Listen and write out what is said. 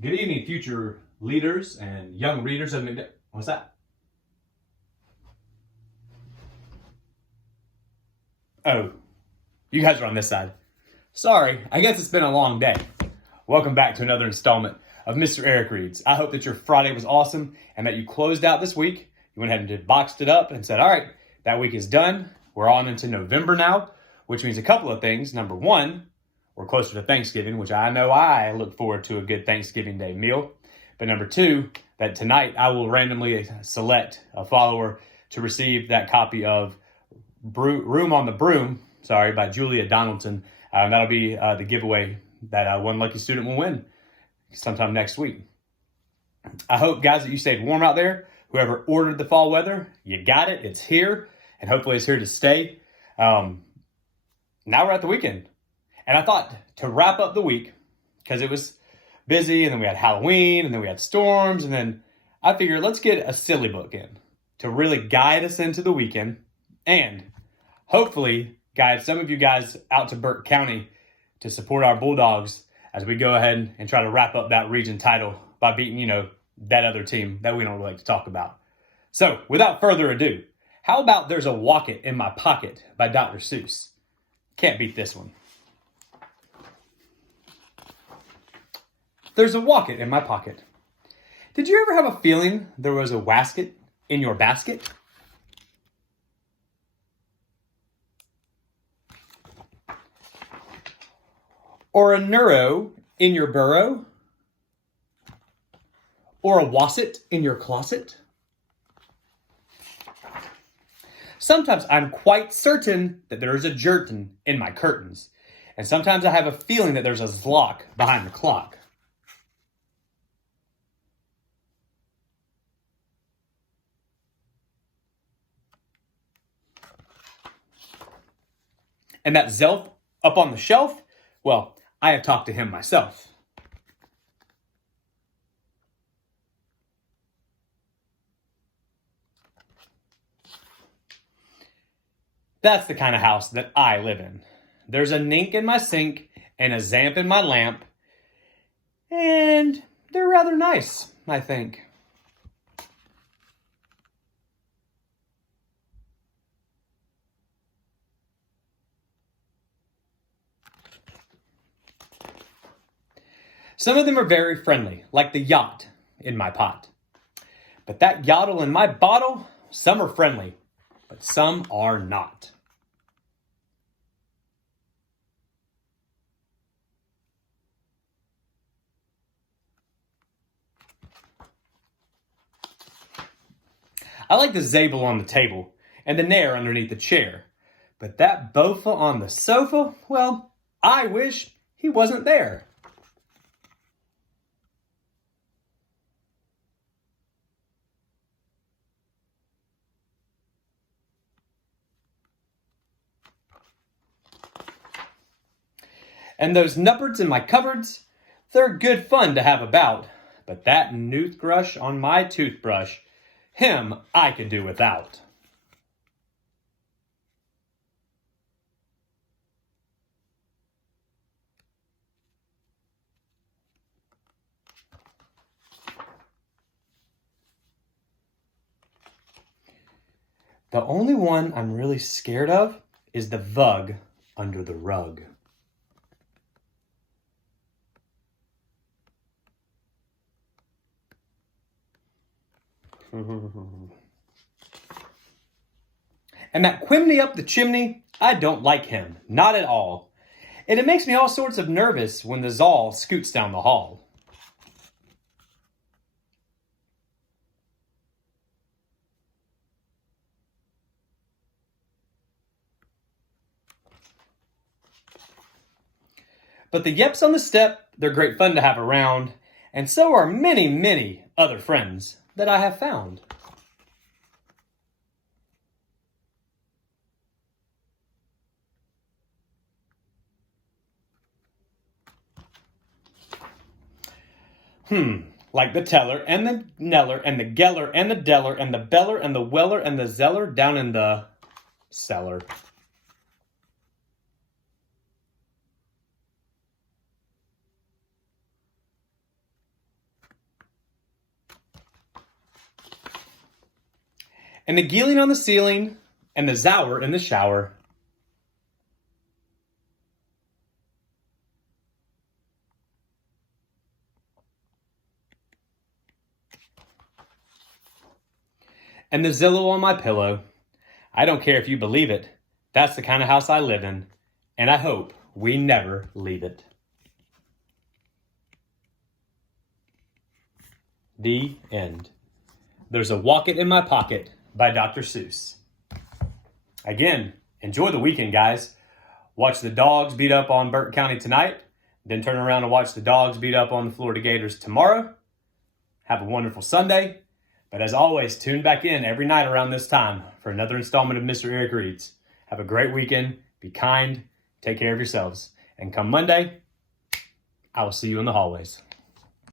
Good evening, future leaders and young readers of what's that? Oh, you guys are on this side. Sorry, I guess it's been a long day. Welcome back to another installment of Mr. Eric Reads. I hope that your Friday was awesome and that you closed out this week. You went ahead and boxed it up and said, all right, that week is done. We're on into November now, which means a couple of things. Number one, we're closer to Thanksgiving, which I know I look forward to a good Thanksgiving Day meal. But number two, that tonight I will randomly select a follower to receive that copy of Room on the Broom, by Julia Donaldson. That'll be the giveaway that one lucky student will win sometime next week. I hope, guys, that you stayed warm out there. Whoever ordered the fall weather, you got it. It's here, and hopefully it's here to stay. Now we're at the weekend. And I thought to wrap up the week, because it was busy, and then we had Halloween, and then we had storms, and then I figured let's get a silly book in to really guide us into the weekend and hopefully guide some of you guys out to Burke County to support our Bulldogs as we go ahead and try to wrap up that region title by beating, that other team that we don't really like to talk about. So without further ado, how about There's a Wocket in My Pocket by Dr. Seuss? Can't beat this one. There's a wocket in my pocket. Did you ever have a feeling there was a wasket in your basket? Or a neuro in your burrow? Or a wasset in your closet? Sometimes I'm quite certain that there is a jerkin in my curtains. And sometimes I have a feeling that there's a zlock behind the clock. And that Zelf up on the shelf, well, I have talked to him myself. That's the kind of house that I live in. There's a nink in my sink and a zamp in my lamp. And they're rather nice, I think. Some of them are very friendly, like the yacht in my pot. But that yottle in my bottle, some are friendly, but some are not. I like the Zabel on the table and the Nair underneath the chair. But that Bofa on the sofa, well, I wish he wasn't there. And those nuppards in my cupboards, they're good fun to have about. But that noothbrush on my toothbrush, him I could do without. The only one I'm really scared of is the vug under the rug. And that Quimney up the chimney, I don't like him, not at all. And it makes me all sorts of nervous when the Zal scoots down the hall. But the Yeps on the step, they're great fun to have around, and so are many, many other friends that I have found. Like the Teller and the Neller and the Geller and the Deller and the Beller and the Weller and the Zeller down in the cellar. and the geeling on the ceiling, and the zower in the shower. And the Zillow on my pillow. I don't care if you believe it. That's the kind of house I live in, and I hope we never leave it. The end. There's a Wocket in my pocket by Dr. Seuss. Again, enjoy the weekend, guys. Watch the Dogs beat up on Burke County tonight, then turn around and watch the Dogs beat up on the Florida Gators tomorrow. Have a wonderful Sunday. But as always, tune back in every night around this time for another installment of Mr. Eric Reads. Have a great weekend. Be kind. Take care of yourselves. And come Monday, I will see you in the hallways.